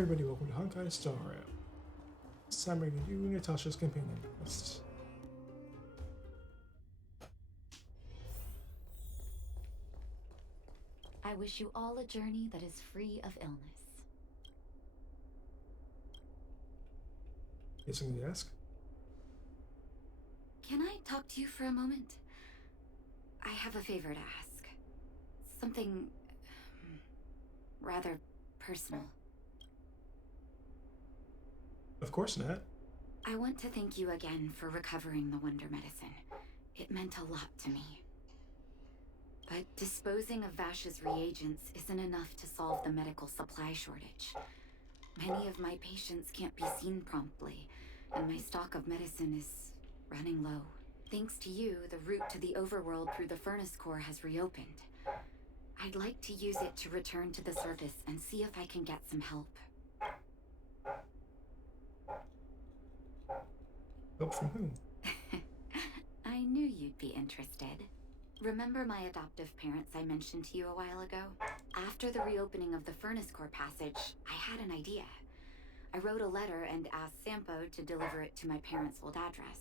Everybody, welcome to Honkai StarRail. This time we're going to do Natasha's companion quest. I wish you all a journey that is free of illness. Get something to ask? Can I talk to you for a moment? I have a favor to ask. Something rather personal. Of course, Nat. I want to thank you again for recovering the Wonder Medicine. It meant a lot to me. But disposing of Vash's reagents isn't enough to solve the medical supply shortage. Many of my patients can't be seen promptly, and my stock of medicine is running low. Thanks to you, the route to the overworld through the furnace core has reopened. I'd like to use it to return to the surface and see if I can get some help. Help from whom? I knew you'd be interested. Remember my adoptive parents I mentioned to you a while ago? After the reopening of the furnace core passage, I had an idea. I wrote a letter and asked Sampo to deliver it to my parents' old address.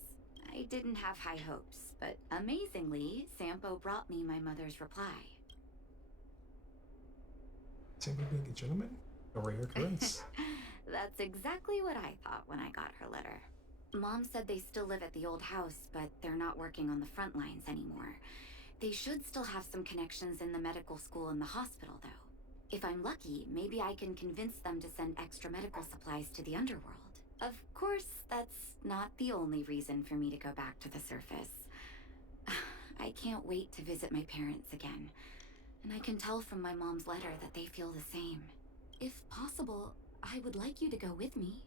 I didn't have high hopes, but amazingly, Sampo brought me my mother's reply. Sampo being a gentleman? A rare occurrence. That's exactly what I thought when I got her letter. Mom said they still live at the old house, but they're not working on the front lines anymore. They should still have some connections in the medical school and the hospital, though. If I'm lucky, maybe I can convince them to send extra medical supplies to the underworld. Of course, that's not the only reason for me to go back to the surface. I can't wait to visit my parents again, and I can tell from my mom's letter that they feel the same. If possible, I would like you to go with me.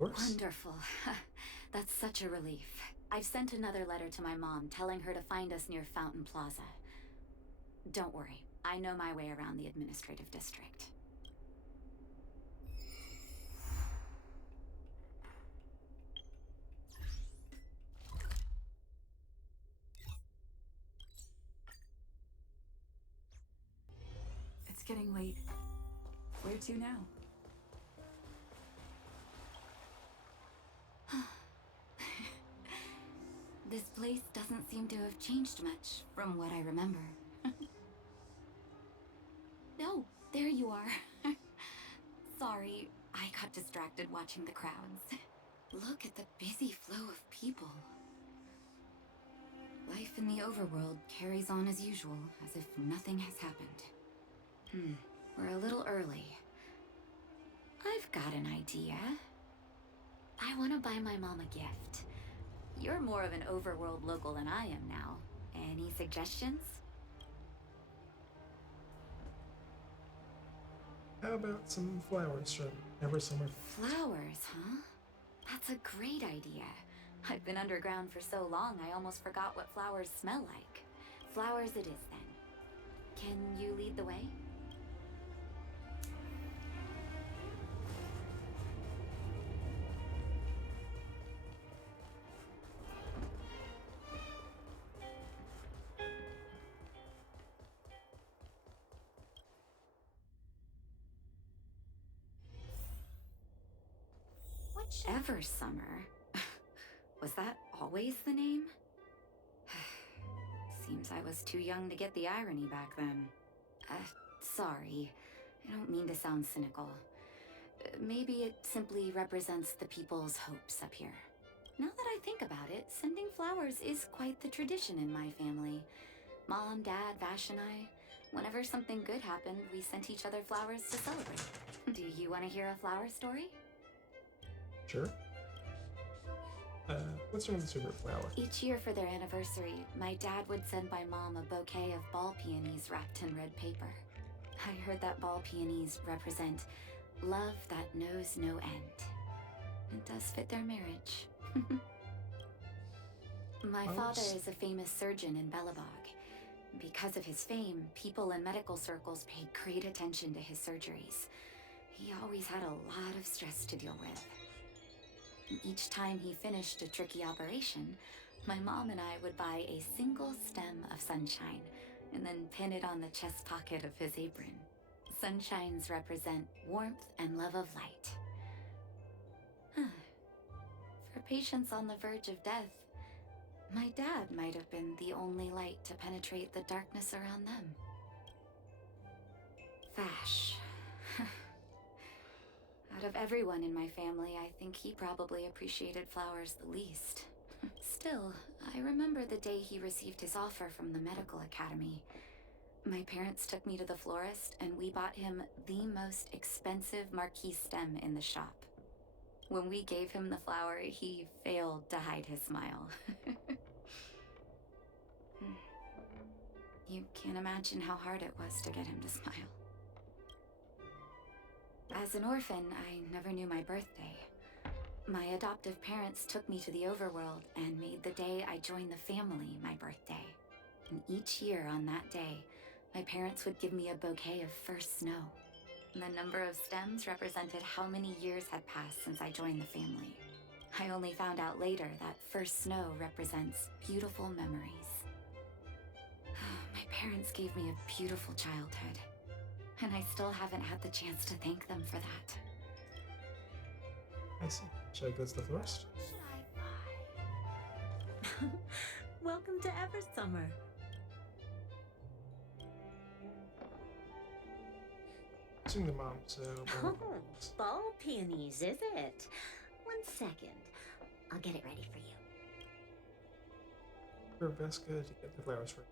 Of course. Wonderful. That's such a relief. I've sent another letter to my mom telling her to find us near Fountain Plaza. Don't worry, I know my way around the administrative district. It's getting late. Where to now? This place doesn't seem to have changed much from what I remember. No, there you are. Sorry, I got distracted watching the crowds. Look at the busy flow of people. Life in the overworld carries on as usual, as if nothing has happened. We're a little early. I've got an idea. I want to buy my mom a gift. You're more of an overworld local than I am now. Any suggestions? How about some flowers from Ever Summer? Flowers, huh? That's a great idea. I've been underground for so long, I almost forgot what flowers smell like. Flowers it is, then. Can you lead the way? Whichever summer. Was that always the name? Seems I was too young to get the irony back then. Sorry. I don't mean to sound cynical. Maybe it simply represents the people's hopes up here. Now that I think about it, sending flowers is quite the tradition in my family. Mom, Dad, Vash, and I, whenever something good happened, we sent each other flowers to celebrate. Do you want to hear a flower story? Sure. What's your favorite flower? Each year for their anniversary, my dad would send my mom a bouquet of ball peonies wrapped in red paper. I heard that ball peonies represent love that knows no end. It does fit their marriage. My father is a famous surgeon in Belobog. Because of his fame, people in medical circles paid great attention to his surgeries. He always had a lot of stress to deal with. Each time he finished a tricky operation, my mom and I would buy a single stem of sunshine and then pin it on the chest pocket of his apron. Sunshines represent warmth and love of light. For patients on the verge of death, my dad might have been the only light to penetrate the darkness around them. Vash. Out of everyone in my family, I think he probably appreciated flowers the least. Still, I remember the day he received his offer from the medical academy. My parents took me to the florist, and we bought him the most expensive marquise stem in the shop. When we gave him the flower, he failed to hide his smile. You can't imagine how hard it was to get him to smile. As an orphan, I never knew my birthday. My adoptive parents took me to the overworld and made the day I joined the family my birthday. And each year on that day, my parents would give me a bouquet of first snow. The number of stems represented how many years had passed since I joined the family. I only found out later that first snow represents beautiful memories. My parents gave me a beautiful childhood, and I still haven't had the chance to thank them for that. I see. Should I go to the florist? Welcome to Eversummer. Seeing the mom, so... Oh, ball peonies, is it? 1 second. I'll get it ready for you. Rebecca to get the flowers for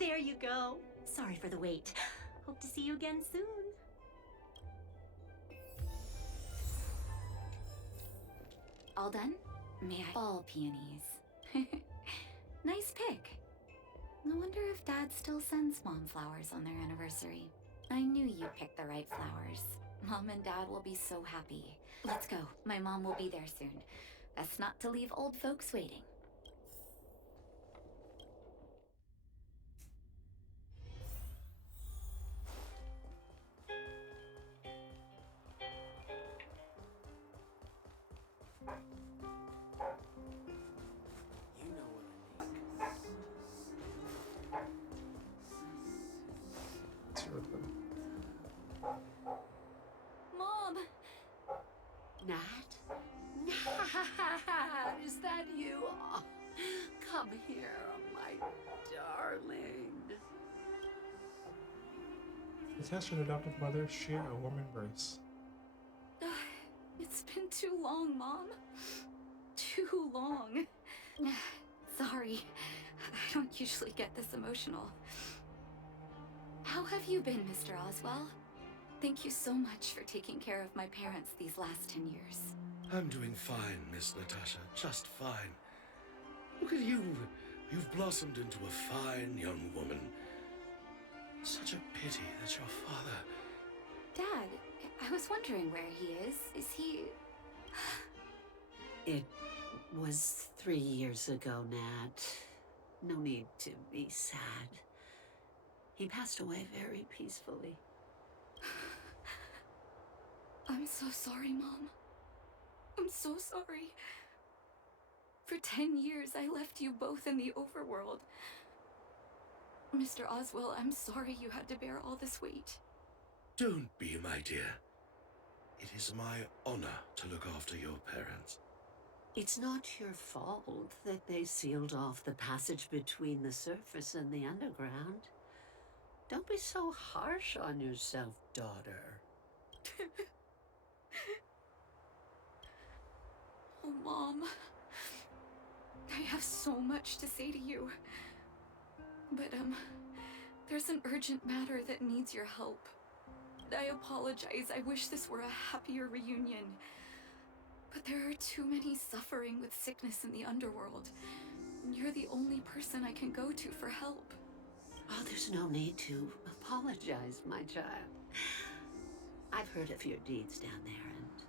There you go. Sorry for the wait. Hope to see you again soon. All done? May I? Ball peonies. Nice pick. I wonder if Dad still sends Mom flowers on their anniversary. I knew you'd pick the right flowers. Mom and Dad will be so happy. Let's go. My mom will be there soon. Best not to leave old folks waiting. Mom! Nat? Is that you? Oh, come here, my darling. Natasha and adoptive mother share a warm embrace. It's been too long, Mom. Too long. Sorry. I don't usually get this emotional. How have you been, Mr. Oswell? Thank you so much for taking care of my parents these last 10 years. I'm doing fine, Miss Natasha. Just fine. Look at you. You've blossomed into a fine young woman. Such a pity that your father... Dad, I was wondering where he is. Is he... It was 3 years ago, Nat. No need to be sad. He passed away very peacefully. I'm so sorry, Mom. I'm so sorry. For 10 years, I left you both in the overworld. Mr. Oswell, I'm sorry you had to bear all this weight. Don't be, my dear. It is my honor to look after your parents. It's not your fault that they sealed off the passage between the surface and the underground. Don't be so harsh on yourself, daughter. Oh, Mom. I have so much to say to you. But, there's an urgent matter that needs your help. I apologize. I wish this were a happier reunion. But there are too many suffering with sickness in the underworld. You're the only person I can go to for help. Oh, there's no need to apologize, my child. I've heard of your deeds down there, and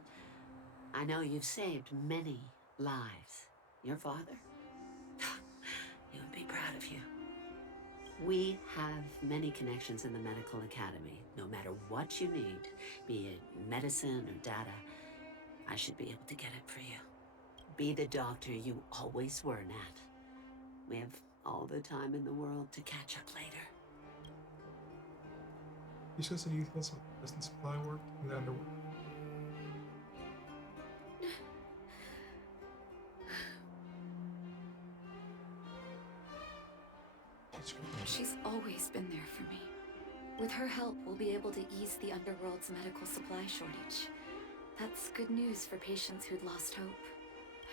I know you've saved many lives. Your father? He would be proud of you. We have many connections in the medical academy. No matter what you need, be it medicine or data, I should be able to get it for you. Be the doctor you always were, Nat. We have all the time in the world to catch up later. Useless and useless doesn't supply work in the underworld. She's always been there for me. With her help, we'll be able to ease the underworld's medical supply shortage. That's good news for patients who'd lost hope.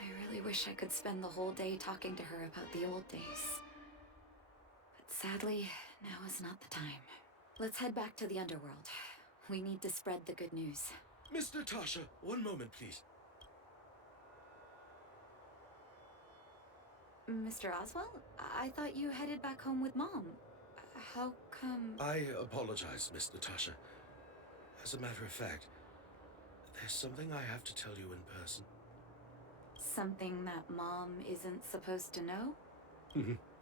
I really wish I could spend the whole day talking to her about the old days. But sadly, now is not the time. Let's head back to the underworld. We need to spread the good news. Miss Natasha, one moment, please. Mr. Oswald? I thought you headed back home with Mom. How come... I apologize, Miss Natasha. As a matter of fact, there's something I have to tell you in person. Something that Mom isn't supposed to know?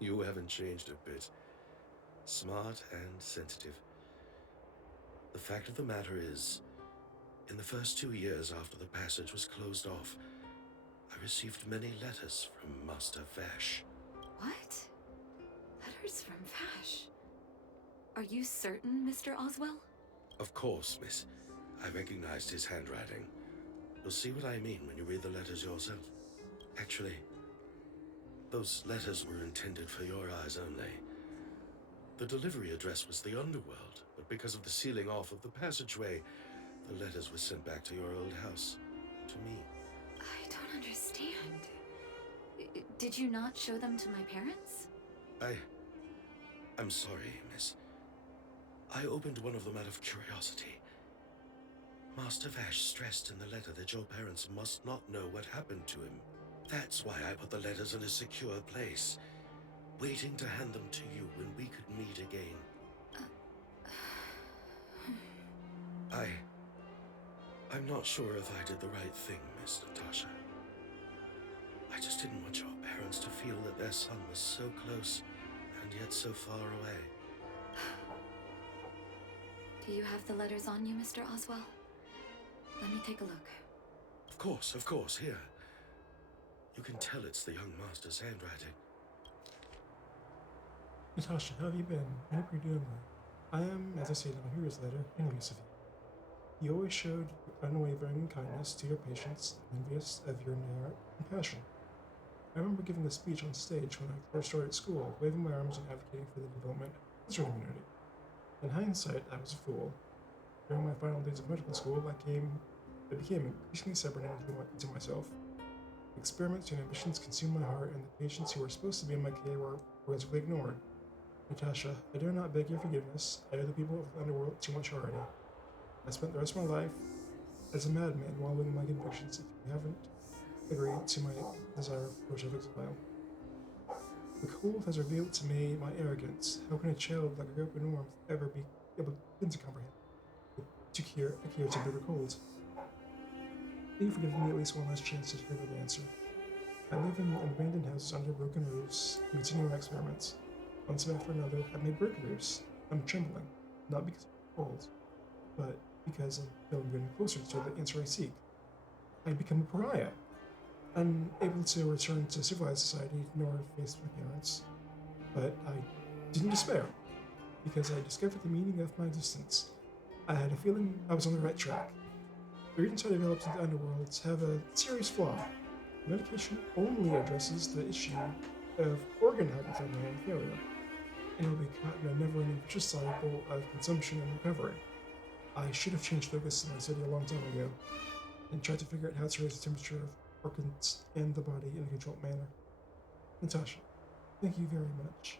You haven't changed a bit. Smart and sensitive. The fact of the matter is, in the first 2 years after the passage was closed off, I received many letters from Master Vash. What? Letters from Vash? Are you certain, Mr. Oswell? Of course, miss. I recognized his handwriting. You'll see what I mean when you read the letters yourself. Actually, those letters were intended for your eyes only. The delivery address was the underworld, but because of the sealing off of the passageway, the letters were sent back to your old house. To me. I don't understand. Did you not show them to my parents? I'm sorry, miss. I opened one of them out of curiosity. Master Vash stressed in the letter that your parents must not know what happened to him. That's why I put the letters in a secure place, waiting to hand them to you when we could meet again. I'm not sure if I did the right thing, Miss Natasha. I just didn't want your parents to feel that their son was so close and yet so far away. Do you have the letters on you, Mr. Oswell? Let me take a look. Of course, here. You can tell it's the young master's handwriting. Natasha, how have you been? I hope you're doing well. I am, as I stated on Hero's letter, envious of you. You always showed unwavering kindness to your patients, envious of your narrow compassion. I remember giving a speech on stage when I first started school, waving my arms and advocating for the development of the Blizzard community. In hindsight, I was a fool. During my final days of medical school, I became increasingly separated into myself. Experiments and ambitions consumed my heart, and the patients who were supposed to be in my care were aggressively ignored. Natasha, I dare not beg your forgiveness. I owe the people of the underworld too much already. I spent the rest of my life as a madman wallowing in my convictions if you haven't agreed to my desire for of exile. The cold has revealed to me my arrogance. How can a child like a grew up in warmth ever be able to begin to comprehend a cure to bitter cold? Thank you for giving me at least one last chance to hear the answer. I live in abandoned houses under broken roofs and continue my experiments. One step after another, I've made breakthroughs. I'm trembling, not because of cold, but because I'm getting closer to the answer I seek. I become a pariah, unable to return to civilized society nor face my parents. But I didn't despair, because I discovered the meaning of my existence. I had a feeling I was on the right track. The reagents I developed in the underworlds have a serious flaw. Medication only addresses the issue of organ hypothermia and failure, and will be caught in a never-ending vicious cycle of consumption and recovery. I should have changed focus in my study a long time ago, and tried to figure out how to raise the temperature of organs and the body in a controlled manner. Natasha, thank you very much.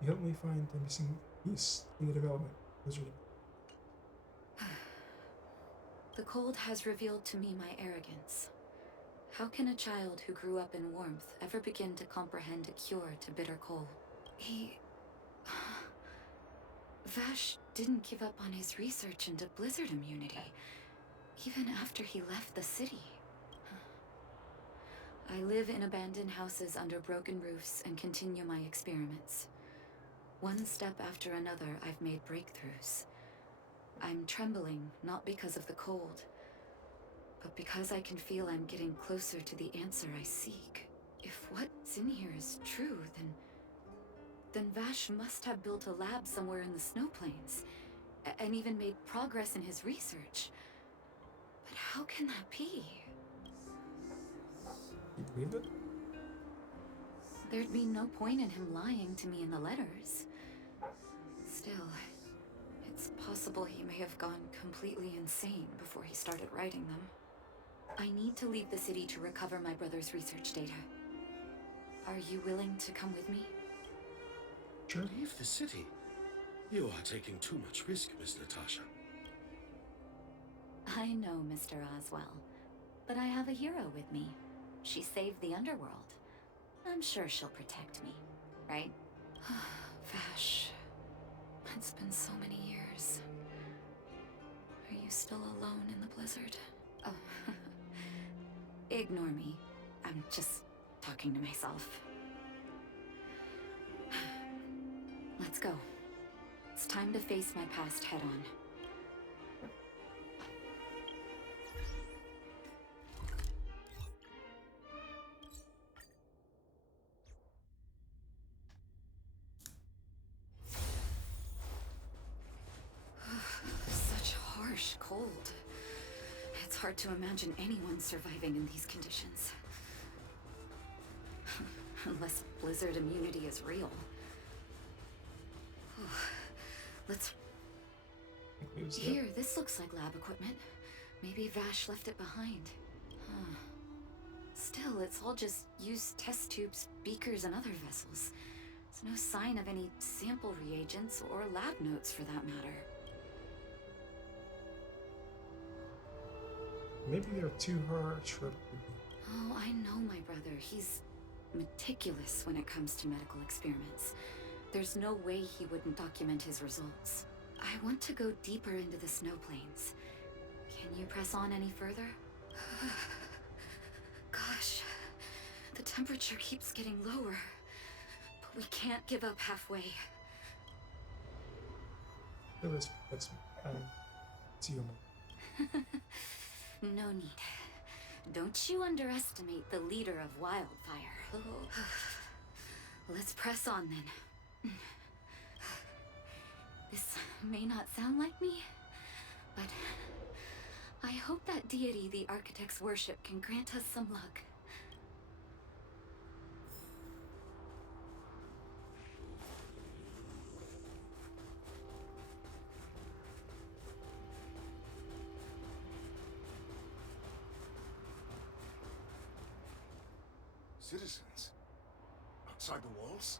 You helped me find the missing piece in the development. The cold has revealed to me my arrogance. How can a child who grew up in warmth ever begin to comprehend a cure to bitter cold? Vash didn't give up on his research into blizzard immunity, even after he left the city. I live in abandoned houses under broken roofs and continue my experiments. One step after another, I've made breakthroughs. I'm trembling, not because of the cold, but because I can feel I'm getting closer to the answer I seek. If what's in here is true, then Vash must have built a lab somewhere in the snow plains. and even made progress in his research. But how can that be? You believe it? There'd be no point in him lying to me in the letters. Still, it's possible he may have gone completely insane before he started writing them. I need to leave the city to recover my brother's research data. Are you willing to come with me? Sure. Leave the city? You are taking too much risk, Miss Natasha. I know, Mr. Oswell, but I have a hero with me. She saved the underworld. I'm sure she'll protect me, right? Vash, it's been so many years. Are you still alone in the blizzard? Oh, ignore me. I'm just talking to myself. Let's go. It's time to face my past head on. Such harsh cold. It's hard to imagine anyone surviving in these conditions. Unless blizzard immunity is real. Let's... Here, this looks like lab equipment. Maybe Vash left it behind. Huh. Still, it's all just used test tubes, beakers, and other vessels. There's no sign of any sample reagents or lab notes for that matter. Maybe they're too harsh for people. Oh, I know my brother. He's meticulous when it comes to medical experiments. There's no way he wouldn't document his results. I want to go deeper into the snow plains. Can you press on any further? Gosh, the temperature keeps getting lower. But we can't give up halfway. That's see you more. No need. Don't you underestimate the leader of Wildfire. Let's press on then. This may not sound like me, but I hope that deity the architects worship can grant us some luck. Citizens? Outside the walls?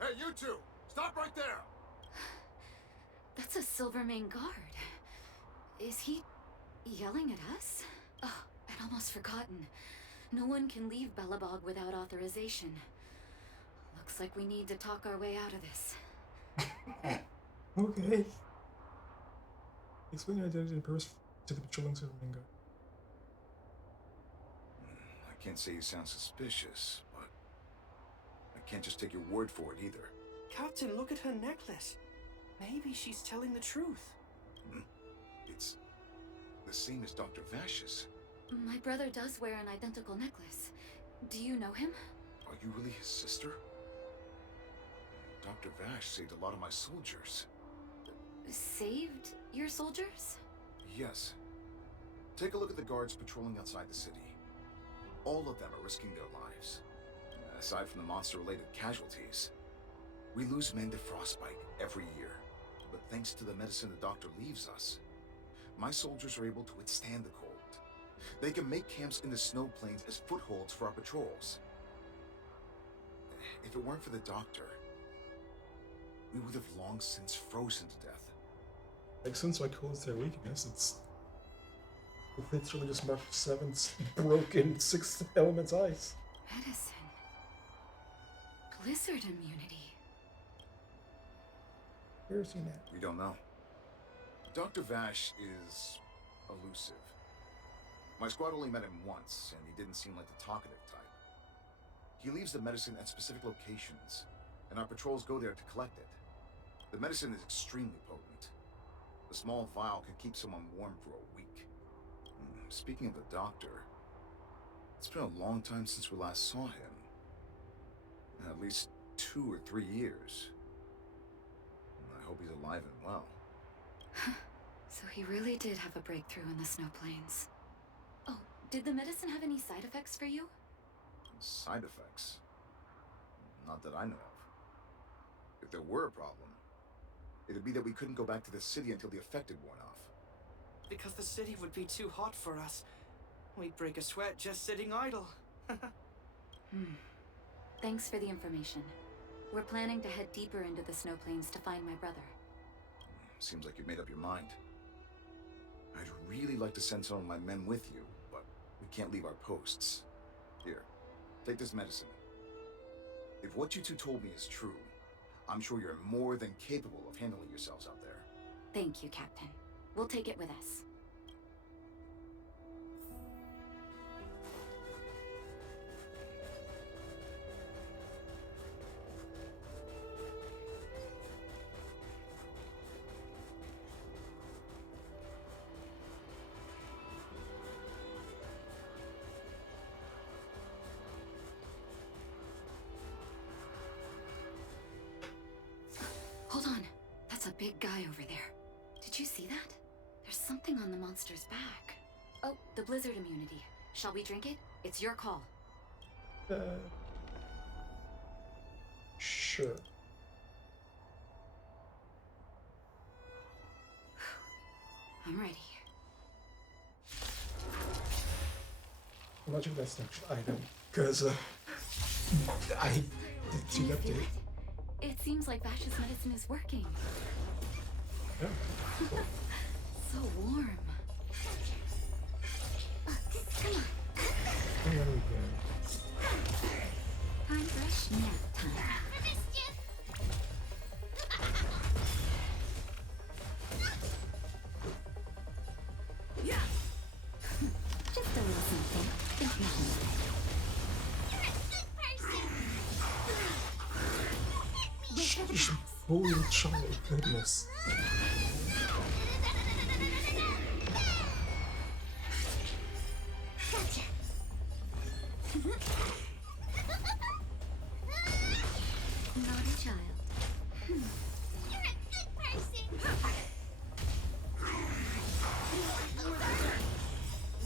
Hey, you two! Stop right there! That's a Silvermane guard. Is he yelling at us? Oh, I'd almost forgotten. No one can leave Belobog without authorization. Looks like we need to talk our way out of this. Okay. Explain your identity and purpose to the patrolling Silvermane guard. I can't say you sound suspicious, but I can't just take your word for it either. Captain, look at her necklace. Maybe she's telling the truth. It's the same as Dr. Vash's. My brother does wear an identical necklace. Do you know him? Are you really his sister? Dr. Vash saved a lot of my soldiers. Saved your soldiers? Yes. Take a look at the guards patrolling outside the city. All of them are risking their lives. Aside from the monster-related casualties, we lose men to frostbite every year. But thanks to the medicine the doctor leaves us, my soldiers are able to withstand the cold. They can make camps in the snow plains as footholds for our patrols. If it weren't for the doctor, we would have long since frozen to death. Like, since my cold's their weakness, it's literally just Mark 7's broken 6th elements ice. Medicine. Blizzard immunity. Where's he now? We don't know. Dr. Vash is elusive. My squad only met him once, and he didn't seem like the talkative type. He leaves the medicine at specific locations, and our patrols go there to collect it. The medicine is extremely potent. A small vial can keep someone warm for a week. Speaking of the doctor, it's been a long time since we last saw him. At least 2 or 3 years. I hope he's alive and well. So he really did have a breakthrough in the snow plains. Oh, did the medicine have any side effects for you? Side effects? Not that I know of. If there were a problem, it'd be that we couldn't go back to the city until the effect had worn off. Because the city would be too hot for us. We'd break a sweat just sitting idle. Thanks for the information. We're planning to head deeper into the snow plains to find my brother. Seems like you've made up your mind. I'd really like to send some of my men with you, but we can't leave our posts. Here, take this medicine. If what you two told me is true, I'm sure you're more than capable of handling yourselves out there. Thank you, Captain. We'll take it with us. Hold on. That's a big guy over there. Did you see that? There's something on the monster's back. Oh, the blizzard immunity. Shall we drink it? It's your call. Sure. I'm ready. I'm not sure if that's an actual item, because I did see Can the you feel update. it? It seems like Vash's medicine is working. Yeah. Cool. So warm. Come on. And then we go. Time fresh nap time. Just a little something. Think nothing of it. Sheesh, holy child, goodness. Gotcha. Naughty child. You're a good person.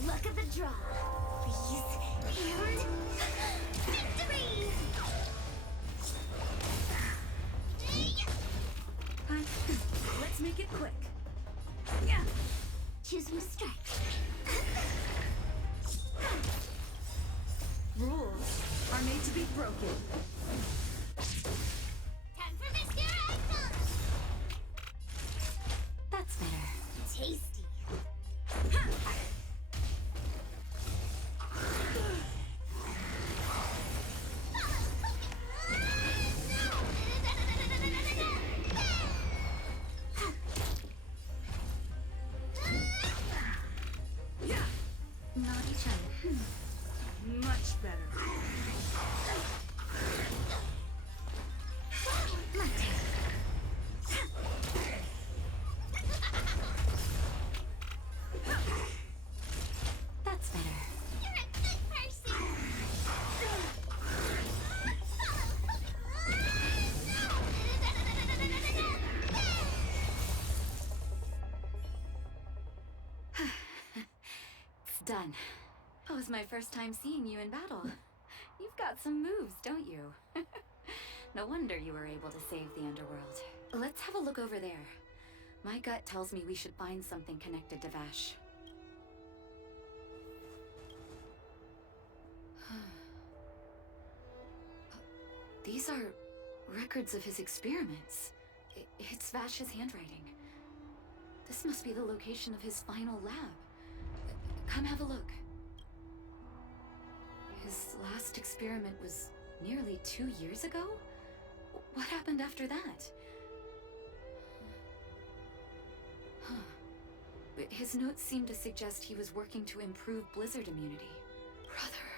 Luck of the draw. Please. And victory. Hi. Let's make it quick. Choosing a strike. Rules are made to be broken. Time for Mr. Icon. That's better. Tasty. Naughty child. Much better. My turn. That's better. You're a good person. It's done. That was my first time seeing you in battle. You've got some moves, don't you? No wonder you were able to save the underworld. Let's have a look over there. My gut tells me we should find something connected to Vash. These are records of his experiments. It's Vash's handwriting. This must be the location of his final lab. Come have a look. His last experiment was nearly 2 years ago? What happened after that? Huh. But his notes seem to suggest he was working to improve blizzard immunity. Brother,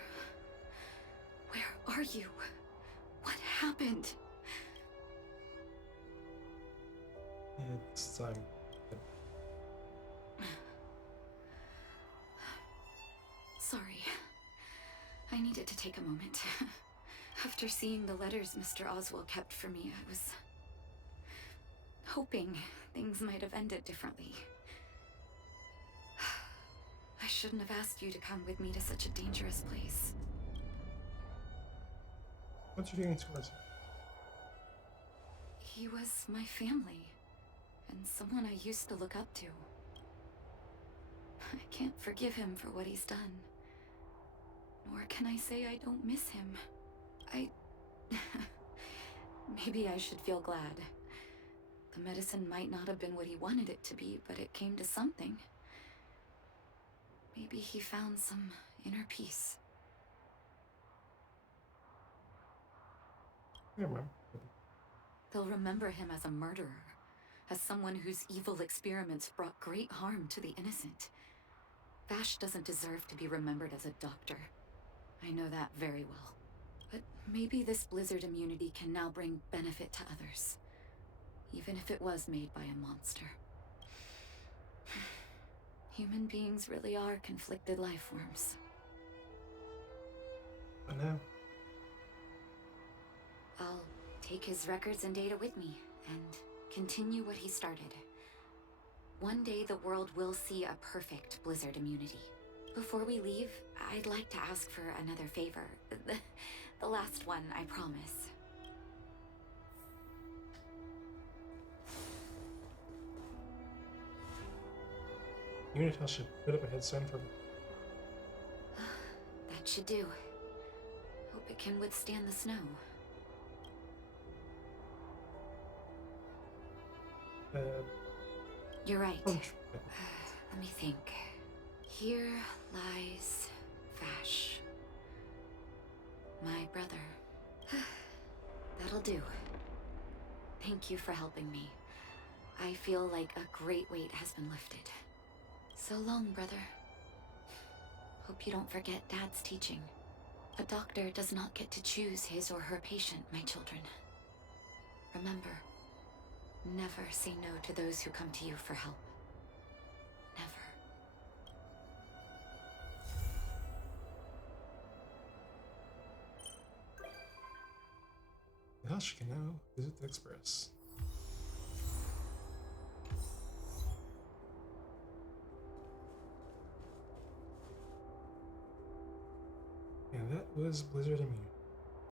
where are you? What happened? It's Sorry. I needed to take a moment. After seeing the letters Mr. Oswald kept for me, I was hoping things might have ended differently. I shouldn't have asked you to come with me to such a dangerous place. What's your feelings towards him? He was my family, and someone I used to look up to. I can't forgive him for what he's done. Nor can I say I don't miss him. Maybe I should feel glad. The medicine might not have been what he wanted it to be, but it came to something. Maybe he found some inner peace. Yeah, Mom. They'll remember him as a murderer, as someone whose evil experiments brought great harm to the innocent. Vash doesn't deserve to be remembered as a doctor. I know that very well. But maybe this blizzard immunity can now bring benefit to others, even if it was made by a monster. Human beings really are conflicted life forms. But now, I'll take his records and data with me, and continue what he started. One day the world will see a perfect blizzard immunity. Before we leave, I'd like to ask for another favor. The last one, I promise. you and Natasha put up a headstone for me. That should do. Hope it can withstand the snow. You're right. Oh, Let me think. Here lies Vash. My brother. That'll do. Thank you for helping me. I feel like a great weight has been lifted. So long, brother. Hope you don't forget Dad's teaching. A doctor does not get to choose his or her patient, my children. Remember, never say no to those who come to you for help. Never. Natasha can now visit the Express. And that was Blizzard Immunity.